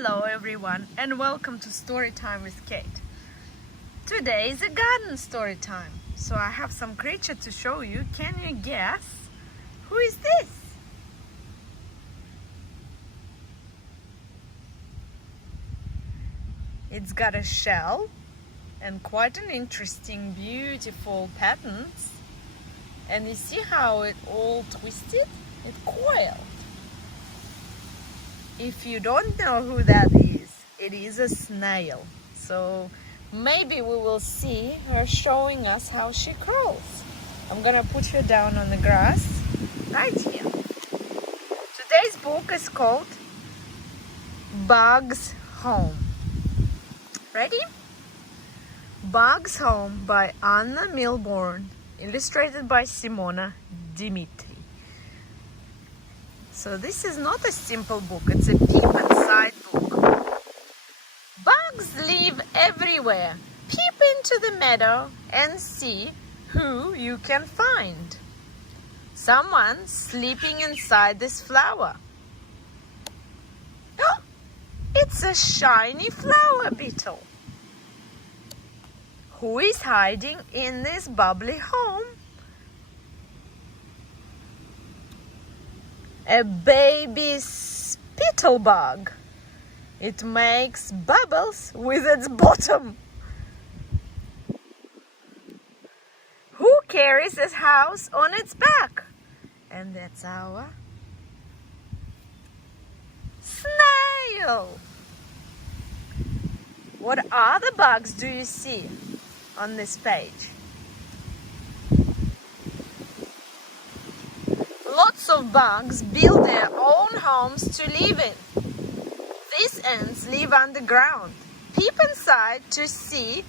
Hello everyone and welcome to Storytime with Kate. Today is a garden story time, so I have some creature to show you. Can you guess who is this? It's got a shell and quite an interesting, beautiful patterns. And you see how it all twisted? It coiled. If you don't know who that is, it is a snail. So maybe we will see her showing us how she crawls. I'm gonna put her down on the grass right here. Today's book is called Bug's Home. Ready? Bug's Home by Anna Milbourne, illustrated by Simona Dimitri. So this is not a simple book, it's a deep inside book. Bugs live everywhere. Peep into the meadow and see who you can find. Someone sleeping inside this flower. Oh, it's a shiny flower beetle. Who is hiding in this bubbly home? A baby spittlebug. It makes bubbles with its bottom. Who carries his house on its back? And that's our snail. What other bugs do you see on this page? Lots of bugs build their own homes to live in. These ants live underground. Peep inside to see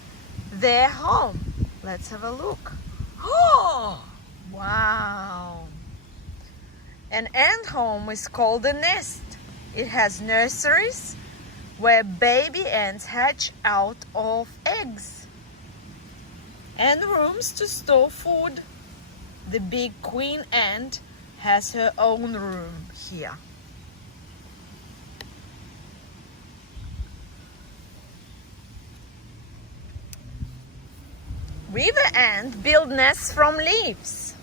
their home. Let's have a look. Oh, wow! An ant home is called a nest. It has nurseries where baby ants hatch out of eggs and rooms to store food. The big queen ant has her own room here. River ant build nests from leaves.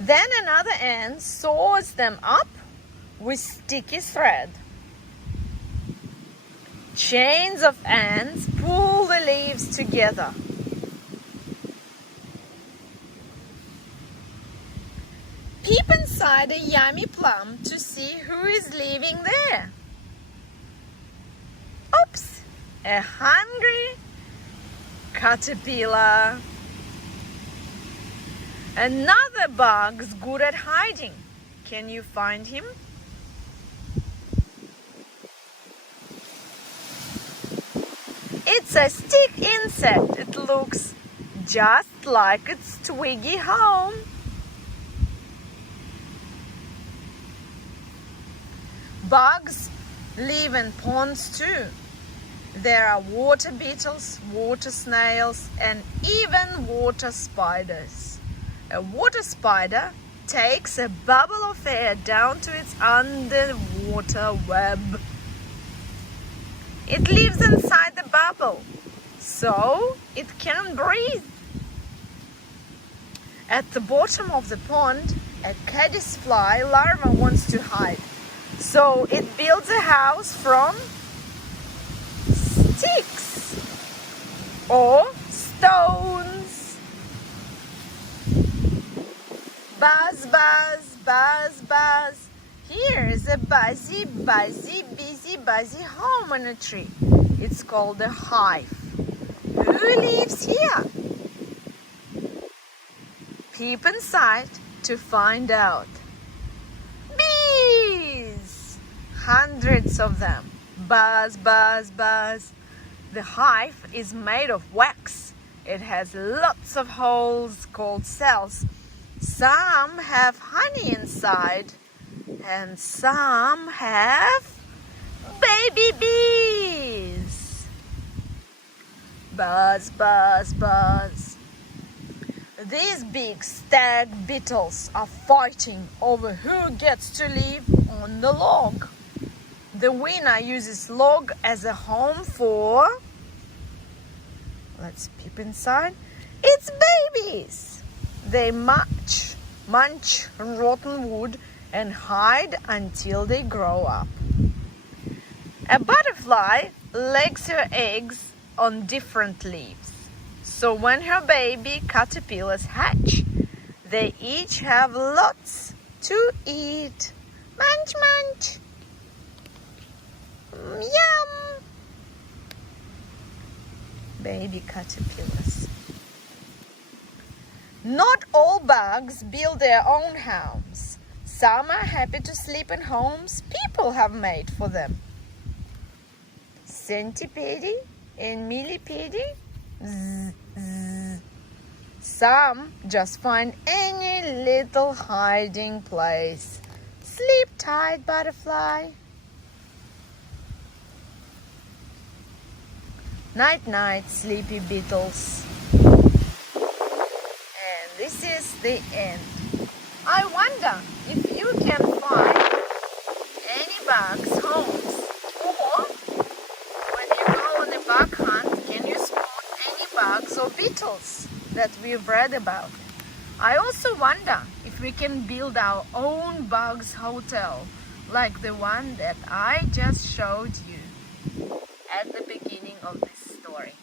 Then another ant saws them up with sticky thread. Chains of ants pull the leaves together. Peep inside a yummy plum to see who is living there. Oops! A hungry caterpillar. Another bug's good at hiding. Can you find him? It's a stick insect. It looks just like its twiggy home. Bugs live in ponds too. There are water beetles, water snails, and even water spiders. A water spider takes a bubble of air down to its underwater web. It lives inside the bubble, so it can breathe. At the bottom of the pond, a caddisfly larva wants to hide. So it builds a house from sticks or stones. Buzz, buzz, buzz, buzz. Here is a busy home on a tree. It's called a hive. Who lives here? Peep inside to find out. Hundreds of them. Buzz, buzz, buzz. The hive is made of wax. It has lots of holes called cells. Some have honey inside, and some have baby bees. Buzz, buzz, buzz. These big stag beetles are fighting over who gets to live on the log. The winner uses log as a home for, let's peep inside, it's babies. They munch rotten wood and hide until they grow up. A butterfly lays her eggs on different leaves. So when her baby caterpillars hatch, they each have lots to eat. Munch, munch. Yum. Baby caterpillars. Not all bugs build their own homes. Some are happy to sleep in homes people have made for them. Centipede and millipede. Some just find any little hiding place. Sleep tight, butterfly. Night, night, sleepy beetles. And this is the end. I wonder if you can find any bugs' homes, or when you go on a bug hunt, can you spot any bugs or beetles that we've read about? I also wonder if we can build our own bugs hotel, like the one that I just showed you at the beginning of this story.